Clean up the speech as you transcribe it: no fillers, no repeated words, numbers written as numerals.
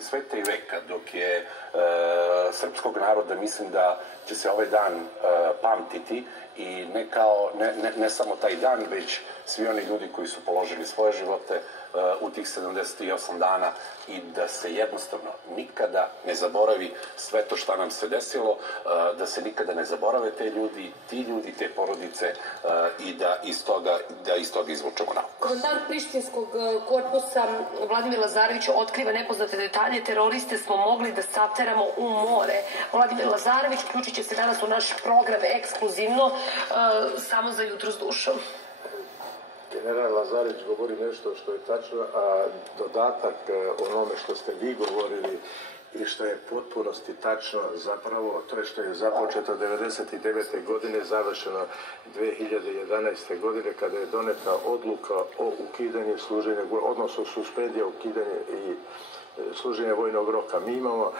je sveta i veka, dok je srpskog naroda, mislim da će se ovaj dan pamtiti i ne samo taj dan, već svi oni ljudi koji su položili svoje živote u tih 78 dana i da se jednostavno nikada ne zaboravi sve to šta nam se desilo, da se nikada ne zaborave ti ljudi, te porodice i da iz toga izvučemo nauku. Komandant Prištinskog korpusa Vladimir Lazarević otkriva nepoznate detalje. Teroriste smo mogli da sateramo u more. Vladimir Lazarević uključit će se danas u naš program ekskluzivno, samo za jutro s dušom. General Lazarević govori nešto što je tačno, a dodatak onome što ste vi govorili i što je potpunosti tačno zapravo, to je što je započeto 1999. godine, završeno 2011. godine kada je doneta odluka o ukidanju služenja, odnosno suspendija ukidanje i služenje vojnog roka. Mi imamo